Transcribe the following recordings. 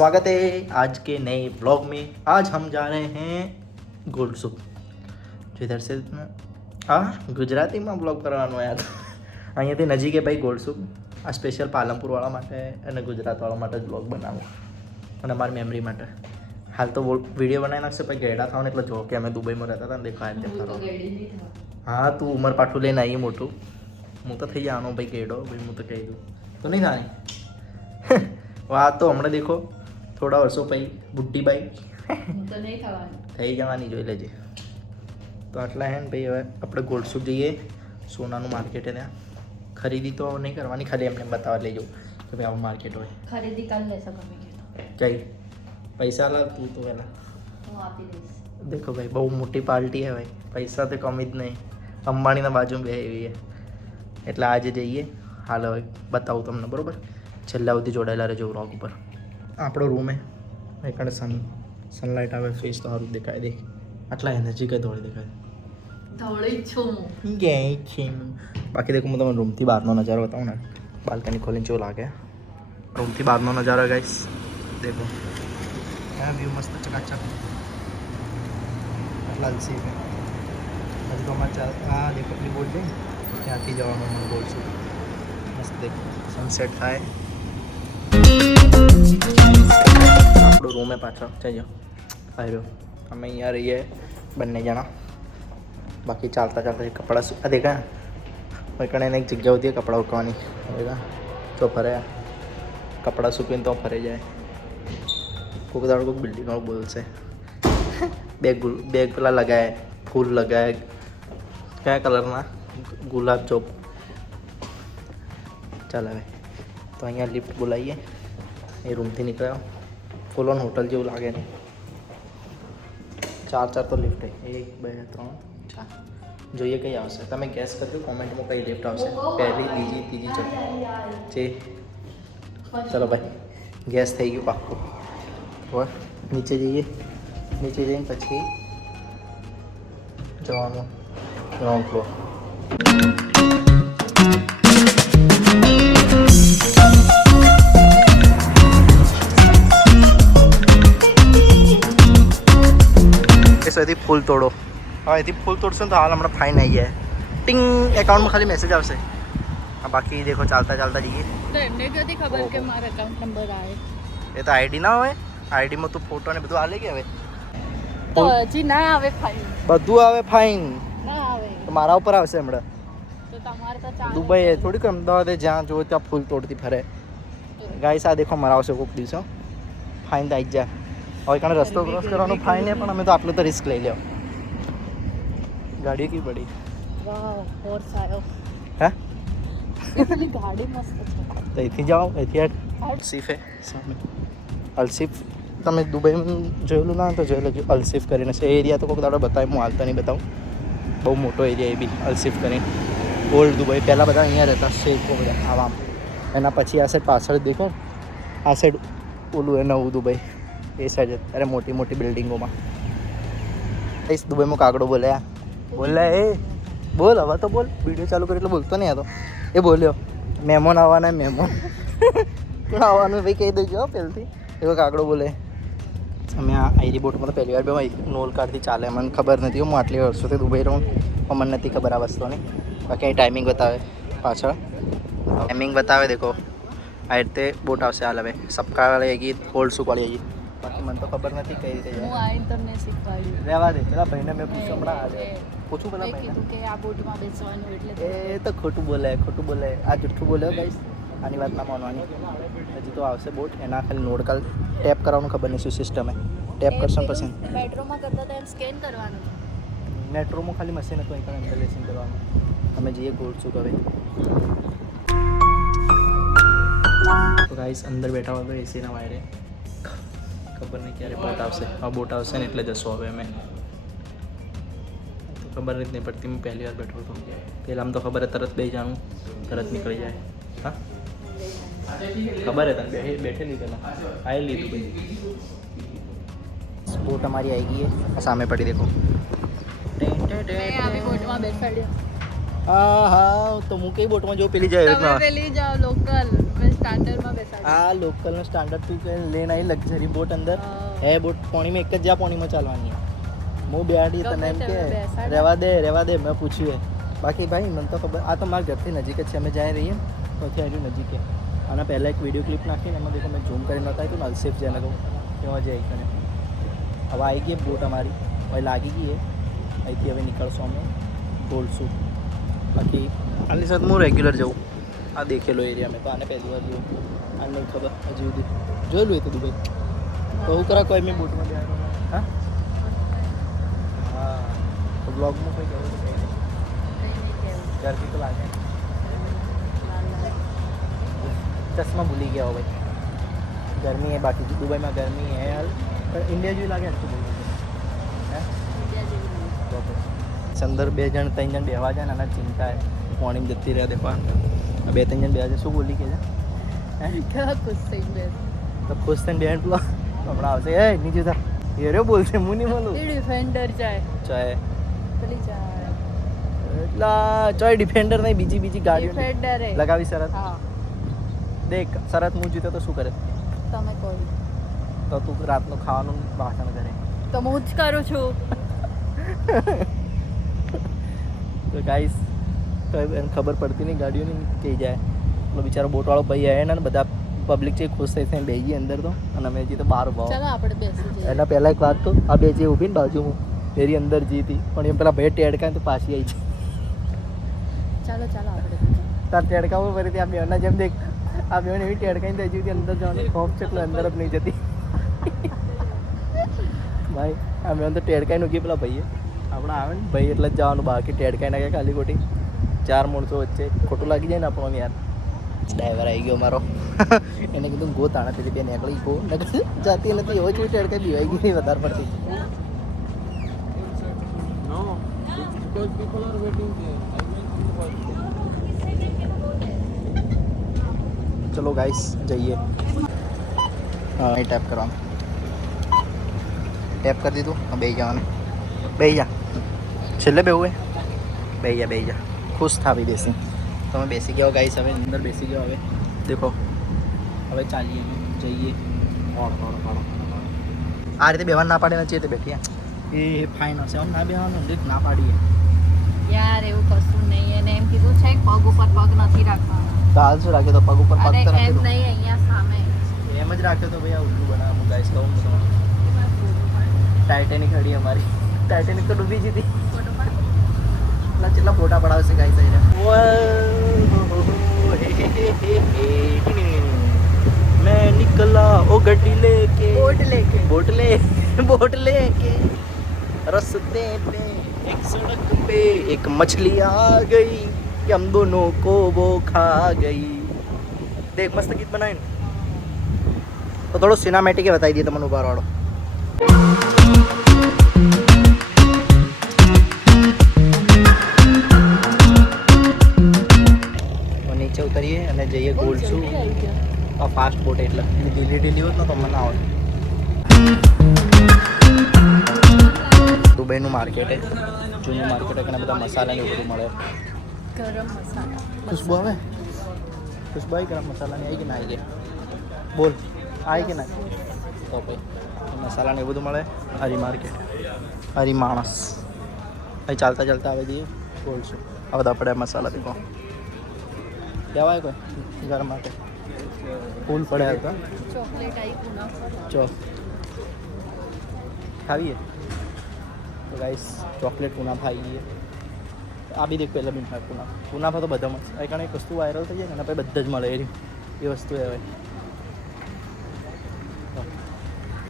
स्वागत है आज के नए व्लॉग में। आज हम जा रहे हैं गोल्ड सूप जो इधर से ગુજરાતીમાં વ્લોગ કરવાનો યાર અહીંયાથી નજીક છે ભાઈ ગોલ્ડ સૂપ। આ સ્પેશિયલ પાલનપુરવાળા માટે અને ગુજરાતવાળા માટે જ વ્લોગ બનાવો અને અમારી મેમરી માટે। હાલ તો વિડીયો બનાવી નાખશે પછી ગેડા થવાનું એટલે જો કે અમે દુબઈમાં રહેતા હતા ને દેખાય તેમ કરો। હા તું ઉંમર પાછું લઈને આવી મોટું હું તો થઈ જવાનો ભાઈ ગેડો ભાઈ હું તો કહી દઉં તો નહીં થાય વાહ તો હમણાં દેખો થોડા વર્ષો પછી બુટ્ટી બાઈ થઈ જવાની જોઈ લેજે। તો આટલા હે ને ભાઈ હવે આપણે ગોલ્ડ સૂપ જઈએ સોનાનું માર્કેટ છે ત્યાં ખરીદી તો નહીં કરવાની ખાલી એમને બતાવવા લઈ જાઉં કે ભાઈ આવું માર્કેટ હોય ખરીદી કરી લેશો ગમે જઈ પૈસા લાવ તું તો પહેલાં હું આપી દઈશ। દેખો ભાઈ બહુ મોટી પાર્ટી है भाई પૈસા તો કમી જ નહીં અંબાણીના બાજુમાં બે એવી છે એટલે આજે જઈએ હાલ હવે બતાવું તમને બરાબર છેલ્લા સુધી જોડાયેલા રહેજો વ્લોગ ઉપર। આપણો રૂમ હે એકડે સનલાઇટ આવે ફેસ તો સારું દેખાય દે આટલા એનર્જી કઈ દોડી દેખાય ધોળી છું ગઈ છે। બાકી દેખો હું તમને રૂમથી બહારનો નજારો બતાવું ને બાલ્કની ખોલીને જેવું લાગે રૂમથી બહારનો નજારો ગાઈસ દેખો ત્યાં વ્યૂ મસ્ત ચકાચક આટલા જ સીપ હજી તો અમારે આ દેખો પેલી બોટ છે ત્યાંથી જવાનું મને બોલ છું મસ્ત દેખો સનસેટ થાય આપણો રૂમ હે પાછળ જઈ જાઓ આવ્યો અમે અહીંયા રહીએ બંને જણા બાકી ચાલતા ચાલતા કપડાં આ દેખા કણે એક જગ્યા હોતી કપડાં ઉકવાની દેખા તો ફરે કપડાં સૂકવીને તો ફરે જાય કોઈક દાડો કોઈક બિલ્ડિંગવાળું બોલશે બેગ પેલા લગાય ફૂલ લગાય કયા કલરના ગુલાબ ચોપ ચાલ હવે તો અહીંયા લિફ્ટ બોલાવીએ એ રૂમથી નીકળ્યો ફૂલ ઓન હોટલ જેવું લાગે ને ચાર તો લિફ્ટ હે 1 2 3 4 જોઈએ કઈ આવશે તમે ગેસ કરજો કોમેન્ટમાં કઈ લિફ્ટ આવશે પહેલી બીજી ત્રીજી ચોથી ચલો ભાઈ ગેસ થઈ ગયું પાક્કું હવે નીચે જઈએ નીચે જઈને પછી જવાનું ગ્રાઉન્ડ ફ્લોર। એથી ફૂલ તોડો હવે એથી ફૂલ તોડશો ને તો હાલ હમણાં ફાઇન આવી જાય ટિંગ એકાઉન્ટમાં ખાલી મેસેજ આવશે બાકી દેખો ચાલતા ચાલતા જઈએ તો એમને ક્યાંથી ખબર કે મારો એકાઉન્ટ નંબર આવે એ તો આઈડી ના હોય આઈડીમાં તું ફોટો ને બધું આલે કે હવે તો હજી ના આવે ફાઇન બધું આવે ફાઇન ના આવે તો મારા ઉપર આવશે હમણાં તો તમારે તો ચાલે દુબઈ થોડીક અમદાવાદે જ્યાં જો ત્યાં ફૂલ તોડતી ફરે ગાઈસ આ દેખો મરાવશે કોઈક દિવસો ફાઇન તો આવી જાય હવે કારણ રસ્તો ક્રોસ કરવાનો ફાઇન છે પણ અમે તો આટલું તો રિસ્ક લઈ લ્યો ગાડી કી પડી વાહ હોર્સ આવ્યો હે પેલી ગાડી મસ્ત છે તો અહીંથી જાઓ અહીંથી અલસીફ હે સામે અલસીફ તમે દુબઈમાં જોયેલું ના તો જોઈ લેજો અલસીફ કરીને છે એરિયા તો કોઈક દાડો બતાવે હું હાલતા નહીં બતાવું બહુ મોટો એરિયા એ બી અલસીફ કરીને ઓલ્ડ દુબઈ પહેલાં બધા અહીંયા રહેતા શેખો બધા આવામ એના પછી આ સાઈડ પાછળ દેખો આ સાઈડ ઓલું એ નવું દુબઈ એ સાઈડ અરે મોટી મોટી બિલ્ડિંગોમાં કઈશ દુબઈમાં કાગડો બોલ્યા બોલ્યા એ બોલ હવે તો બોલ વિડીયો ચાલુ કરી એટલે બોલતો નહીં હતો એ બોલ્યો મહેમાન આવવાના મહેમાન કોણ આવવાનું ભાઈ કહી દેજો પહેલથી એવો કાગડો બોલે અમે આ આઈરી બોટમાં તો પહેલી વાર બે નોલ કાઢથી ચાલે મને ખબર નથી હું આટલી વર્ષોથી દુબઈ રહું પણ મને નથી ખબર આ વસ્તુની બાકી અહીં ટાઈમિંગ બતાવે પાછળ ટાઈમિંગ બતાવે દેખો આ રીતે બોટ આવશે હાલ હવે સબકા વાળી આગી ઓલ્ડ સુક વાળી આગી બાકી મને તો ખબર નથી કઈ રીતે હું આઈને તમને શીખવાડ્યું રહેવા દે પેલા ભાઈને મેં પૂછ્યું હમણાં આજે પૂછું પેલા મેં ભાઈને કીધું કે આ બોટમાં બેસવાનું એટલે એ તો ખોટું બોલે આ જુઠ્ઠું બોલ્યો ગાઈસ આની વાત ના માનવાની હજી તો આવશે બોટ એના ખાલી નોટ કાલ ટેપ કરવાનું ખબર નહીં શું સિસ્ટમ હે ટેપ કરશો પછી મેટ્રોમાં કરતા તો એમ સ્કેન કરવાનું મેટ્રોમાં ખાલી મશીન હતું અહીં અંદર લેસન કરવાનું અમે જઈએ ગોલ્ડ સૂક હવે તો ગાઈસ અંદર બેઠા હોય તો એસીના વાયરે ખબર નહીં ક્યારે બોટ આવશે આ બોટ આવશે ને એટલે જશો હવે અમે તો ખબર જ નહીં પડતી હું પહેલી વાર બેઠો હતો પહેલાં આમ તો ખબર હે તરત બેસી જાણું તરત નીકળી જાય હા ખબર હે તને બેઠેલી પેલા આવી લીધું ભાઈ બોટ અમારી આવી ગઈ है સામે પડી દેખો મેં આવી બોટમાં બેસાડ્યો હા તો હું કઈ બોટમાં જો પેલી જાય તમે પેલી જાઓ લોકલ મેં સ્ટાન્ડર્ડમાં બેસાડી આ લોકલનો સ્ટાન્ડર્ડ તું કે લઈને આવી લક્ઝરી બોટ અંદર હે બોટ પાણીમાં એક જ જા પાણીમાં ચાલવાની હું બેહાડી તને એમ કે રહેવા દે મેં પૂછ્યું બાકી ભાઈ મને તો ખબર આ તો મારા ઘરથી નજીક જ છે અમે જાય રહીએ ત્યાંથી આવ્યું નજીક આના પહેલાં એક વિડીયો ક્લિપ નાખીને એમાં દેખો મેં ઝૂમ કરીને નહોતા આવ્યું અલસેફ જેને કહું તેમાં જઈ કરે હવે આવી ગઈ બોટ અમારી હવે લાગી ગઈ અહીંથી હવે નીકળશું અમે બોલશું બાકી આની સાથે હું રેગ્યુલર જવું આ દેખેલો એરિયા મેં તો આને પહેલી વાર જોયું આને નહીં ખબર હજી સુધી જોયેલું એ તો દુબઈ તો હું કરા કોઈ મેં બોટમાં બેઠા હા હા તો બ્લોગમાં કોઈ કહેવું તો ગરમી તો લાગે ચશ્મા ભૂલી ગયા હો ભાઈ ગરમી है बाकी दुबई में गर्मी है हाल पर इंडिया જેવી લાગે આટલું બધું હે અંદર 2 જણ 3 જણ બેહવા જાય ને આના ચિંતા હે પાણી જતી રહે દેખો 2 3 જણ બેહવા જાય શું બોલી કે હે क्या कुछ सही में તો ખુશ થઈને બેન પેલો હમણાં આવશે એ નીચે થા હેરો બોલશે હું નહીં બોલું ये डिफेंडर चाहे ચાય પેલી ચાય એટલા ચાય ડિફેન્ડર નહીં બીજી ગાડીઓ डिफेंडर है લગાવી શરત हाँ દેખ શરત હું જીતો તો શું કરે તમે કોઈ તો તું રાતનું ખાવાનું ભાષણ કરે તો હું જ કરું છું તો ગાઈસ તો એને ખબર પડતી નહીં ગાડીઓની કહી જાય પેલો બિચારો બોટવાળો ભાઈ આવે ને બધા પબ્લિક છે ખુશ થઈ થઈને બેસી ગઈ અંદર તો અને અમે હજી તો બહાર ઉભા ચાલો આપણે બેસી જઈએ એના પહેલાં એક વાત તો આ બે જે ઊભી ને બાજુમાં એરી અંદર જી હતી પણ એમ પેલા ભાઈ ટેડકા તો પાછી આવી છે ચાલો આપણે તાર ટેડકામાં ફરીથી આ બેના જેમ દેખ આ બેન એવી ટેડકાઈને હજી સુધી અંદર જવાનું ખોફ છે એટલે અંદર જ નહીં જતી ભાઈ આ બેન તો ટેડકાઈને ઉગી પેલા ભાઈએ આપણે આવે ને ભાઈ એટલે જ જવાનું બાકી ટેડકાઈ નાખે ખાલી ખોટી 4 માણસો વચ્ચે ખોટું લાગી જાય ને આપણને યાર ડ્રાઈવર આવી ગયો મારો એને કીધું ગો તાણા પેલી બે નીકળી ગો જાતી નથી એવો જ ટેડકાઈ બીવાઈ ગઈ વધારે પડતી ચલો ગાઈસ જઈએ હા અહીં ટેપ કરવાનું ટેપ કરી દીધું બેસી જવાનું બેસી જા છેલ્લે બેવું હે બેસી જા ખુશ થાવી બેસી તમે બેસી ગયા ગાઈસ હવે અંદર બેસી ગયો હવે દેખો હવે ચાલીએ જઈએ આ રીતે બેવાનું ના પાડે નથી તે બેઠી એ ફાઇન હશે આમ ના બેવાનું દેખ ના પાડીએ યાર એવું કશું નહીં એને એમ કીધું છે કે પગ ઉપર પગ નથી રાખવાનો તો હાલ શું રાખ્યો તો પગ ઉપર પગ તો એમ રાખ્યો નહીં અહીંયા સામે એમ જ રાખ્યો તો ભાઈ આ ઉલ્લુ બનાવું ગાઈસ કહું તો ટાઇટેનિક હડી અમારી ટાઇટેનિક તો ડૂબી જતી કેટલા ફોટા પડાવશે ગાઈસ मैं निकला ओ गड्डी लेके बोट लेके रस्ते पे एक सड़क पे एक मछली आ गई कि हम दोनों को वो खा गई देख मस्त गीत बनाए तो थोड़ा सिनेमैटिक है बताई दिए तुमने ऊपर वालों नीचे उतरिए અને જઈએ ગોલસુ આ ફાસ્ટ બોટ એટલે ઢીલી હોત ને તો મને આવડે દુબઈનું માર્કેટ છે જૂનું માર્કેટ છે ઘણા બધા મસાલા ને બધું મળે ગરમ મસાલા ખુશ્બુ આવે ખુશ્બુ આવી ગરમ મસાલાની આવી કે ના આવી ગઈ બોલ આવી કે ના તો ભાઈ મસાલા ને બધું મળે હરી માર્કેટ હરી માણસ અહીં ચાલતા આવે દઈએ ગોલસુ આ બધા આપણે મસાલા પીકો કહેવાય કોઈ ઘર માટે ફૂલ પડ્યા હતા ચોકલેટ આવી પુના ચો ખાવીએ તો ગાઈસ ચોકલેટ પુનાફા આવી ગઈ આ બી દેખ પહેલાં મીઠા પુનાફા તો બધામાં એ કારણ એક વસ્તુ વાયરલ થઈ જાય ને આપણે બધા જ મળે એ વસ્તુ એ હોય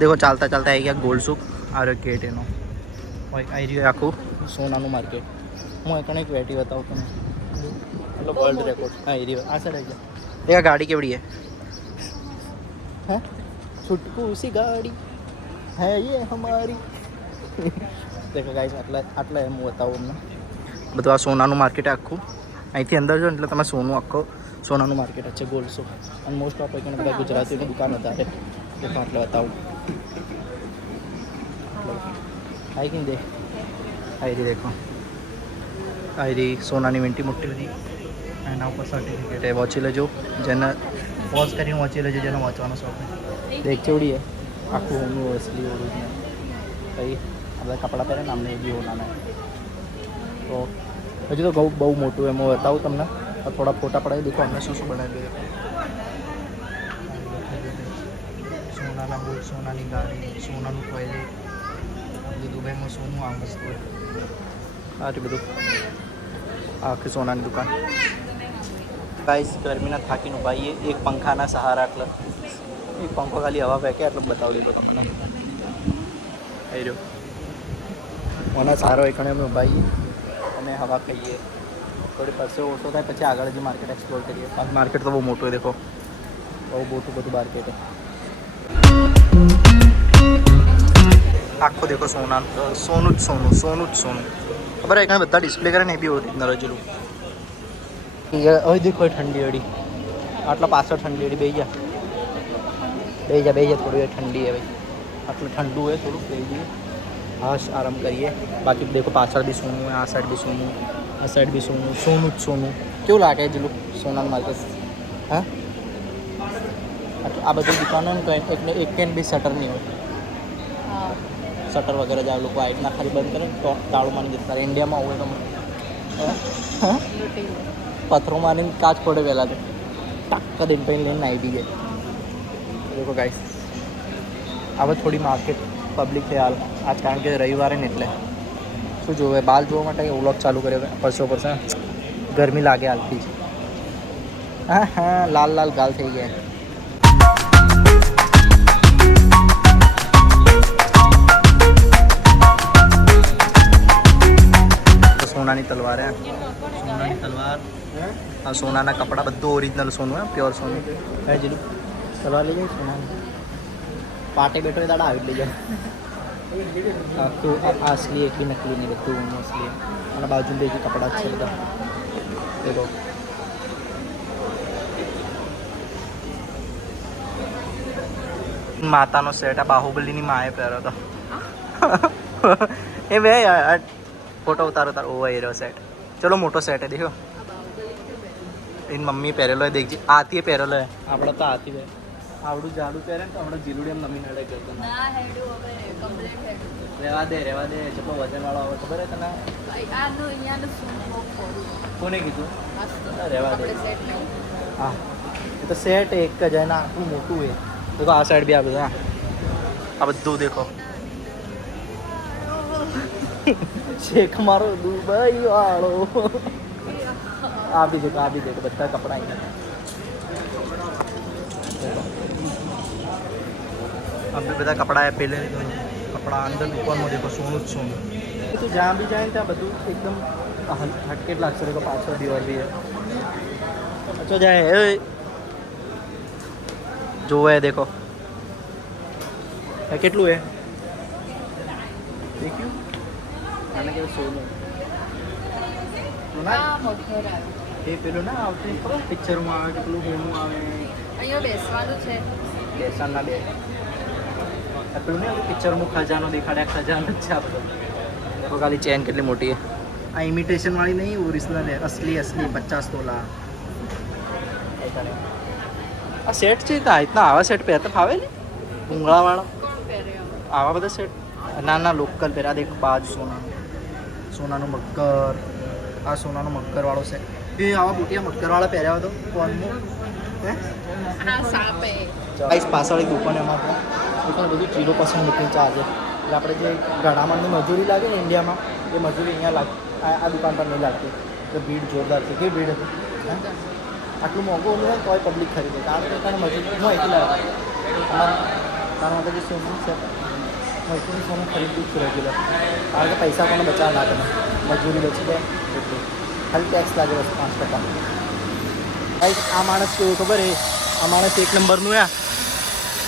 દેખો ચાલતા આવી ગયા ગોલસુક આ રહ્યો ગેટ એનો આવી રહ્યું આખું સોનાનું માર્કેટ હું એ એક વેટી બતાવું તમે मतलब वर्ल्ड रिकॉर्ड हाँ ये आ साइड है देखा गाड़ी केवड़ी है हैं छुटकू सी गाड़ी है ये हमारी देखो गाइस આટલા એમ બતાવું અમને બધું આ સોનાનું માર્કેટ આખું અહીંથી અંદર જો એટલે તમે આખો સોનાનું માર્કેટ છે ગોલ્ડસો અને મોસ્ટ ઓફ કંઈ બધા ગુજરાતીની દુકાન વધારે દેખો આટલે બતાવું આવી કે દેખ આવી દેખો આ રહી સોનાની વીંટી મોટી બધી એના ઉપર સર્ટિફિકેટ એ વાંચી લેજો જેને વોચ કરીને વાંચી લેજો જેને વાંચવાનો શોખ હોય દેખ ચેવડી આખું હોનું અસલી ઓરિજિનલ કઈ આપણે કપડાં પહેરે ને અમને એ બી હોનાના તો હજુ તો બહુ મોટું એમાં બતાવું તમને થોડા ફોટા પડાવી દેખો અમને શું શું બનાવી દે સોનાના બુટ સોનાની ગાડી સોનાનું ટોયલેટ આપણી દુબઈમાં સોનું આ વસ્તુ આટલું બધું આખી સોનાની દુકાન ગાઈસ ગરમીના થાકીને ઉભાઈએ એક પંખાના સહારા એટલે એક પંખો ખાલી હવા ફેંકે એટલે બતાવી દીધો તમને આવી રહ્યો મને સારો એકણે અમે ઉભાઈએ અને હવા ખાઈએ થોડી પરસે ઓછો થાય પછી આગળ જે માર્કેટ એક્સપ્લોર કરીએ માર્કેટ તો બહુ મોટું હોય દેખો બહુ મોટું બધું માર્કેટ આખો દેખો સોના સોનું જ સોનું સોનું જ સોનું ખબર હોય કાંઈ બધા ડિસ્પ્લે કરે ને એ બી ઓરિજિનલ હજેલું હવે દેખો ઠંડી અડી આટલા પાછળ ઠંડી અડી બે જા થોડી ઠંડી है भाई આટલું ઠંડુ है થોડું બે જઈએ હાશ આરામ કરીએ બાકી દેખો પાછળ બી સોનું है આ સાઈડ બી સોનું આ સાઈડ બી સોનું સોનું જ સોનું કેવું લાગે જેલું સોનાનું માર્કેટ હા આ બધી દુકાનો ને કંઈ એક કેન બી શટર નહીં હોય શટર વગેરે જ આ લોકો આઈટના ખાલી બંધ કરે ને તો તાળું માની જતા ઇન્ડિયામાં હોય તમે પથ્થરો મારીને કાચ પડે પહેલાં તો ટાક્કા દિન પછી લઈને આવી બી જાય देखो गाइस હવે થોડી માર્કેટ પબ્લિક છે હાલ આજ કારણ કે રવિવારે ને એટલે શું જોવે બાલ જોવા માટે વ્લોગ ચાલુ કર્યો પરસો પરસે ગરમી લાગે હાલથી જ હા લાલ લાલ ગાલ થઈ ગયા સોનાની તલવાર હે સોનાની તલવાર આ સોનાના કપડા બધું ઓરિજિનલ સોનું હે પ્યોર સોનું હે જીલું તલવાર લઈ જાય સોનાની પાટે બેઠો એ દાડા આવી લઈ જાય આખું આ અસલી એક બી નકલી નહીં બધું અસલી અને બાજુ બેજી કપડાં જ છે બધા દેખો માતાનો સેટ આ બાહુબલીની માએ પહેર્યો હતો એ બે ફોટો ઉતારો તારો ઓવા એ રહ્યો સેટ ચલો મોટો સેટ હે દેખો એની મમ્મી પહેરેલો હે દેખજી આથી પહેરેલો હે આપણે તો આથી બે આવડું જાડું પહેરે ને તો આપણે જીલુડી એમ નમી નડે કરતો ના હેડું હવે કમ્પ્લીટ હેડું રહેવા દે ચલો વજન વાળો આવે ખબર હે તને આનું અહીંયાનું શું બહુ ખોરું કોને કીધું મસ્ત રહેવા દે આપણે સેટ નહીં હા એ તો સેટ એક જ હે ને આટલું મોટું હે દેખો આ સાઈડ બી આ બધું આ બધું દેખો શેખ મારો દુબઈ વાળો આ બી દેખો બધા કપડા અહીંયા આપણે બધા કપડા એ પહેલે કપડા અંદર દુકાનમાં દેખો સોનું જ સોનું તો જ્યાં બી જાય ને ત્યાં બધું એકદમ હટકેટ લાગશે દેખો પાછળ દીવાર બી અચ્છા જાય એ જોવે દેખો એ કેટલું હે દેખ્યું આને કેવું સોનું આ મોટો આવ્યો એ પેલું ના આવતું ખબર પિક્ચરમાં આવે કેટલું હોનું આવે અહીંયા બેસવાનું છે બેસાણના બે પેલું નહીં પિક્ચરમાં ખજાનો દેખાડ્યા ખજાનો જ છે આ બધો देखो खाली चैन कितनी मोटी है आ इमिटेशन वाली नहीं ओरिजिनल है असली 50 तोला आ सेट चाहिए था इतना आवा सेट पे तो फावे नहीं उंगला वाला કોણ પહેરે आवा बता सेट ना लोकल पे देख बाज सोना मक्कर आ सोना मक्कर वालों से ये आवा बूटिया मक्कर वाला पहरा तो कौन હા સાપ હે ગાઈસ પાછળ એક દુકાન એમાં દુકાન બધું 0% બુકિંગ ચાર્જ છે એટલે આપણે જે ઘણામાંની મજૂરી લાગે ને ઇન્ડિયામાં એ મજૂરી અહીંયા લાગે આ દુકાન પર નહીં લાગતી એટલે ભીડ જોરદાર છે કેવી ભીડ હતી આટલું મોંઘું હોય ને તોય પબ્લિક ખરીદે કારણ કે તને મજૂરી હું અહીંથી લાવે તારા માટે જે સોનું છે હું અહીંથી સોનું ખરીદું છું રેગ્યુલર કારણ કે પૈસા કોને બચાવ ના કરે મજૂરી બચી જાય એટલું ખાલી ટેક્સ લાગે બસ 5%. ગાઈસ આ માણસ કેવું ખબર હે આ માણસ એક નંબરનું હે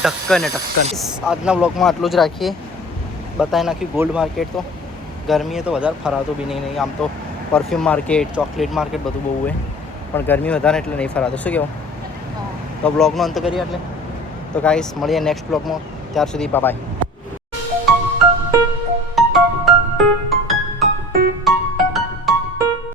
ઢક્કન આજના બ્લોગમાં આટલું જ રાખીએ બતાવી નાખ્યું ગોલ્ડ માર્કેટ તો ગરમીએ તો વધારે ફરાતો બી નહીં આમ તો પરફ્યુમ માર્કેટ ચોકલેટ માર્કેટ બધું બહુ હોય પણ ગરમી વધારે એટલે નહીં ફરાતો શું કહેવું તો બ્લોગનો અંત કરીએ એટલે તો ગાઈસ મળીએ નેક્સ્ટ બ્લોગમાં ત્યાર સુધી બાય.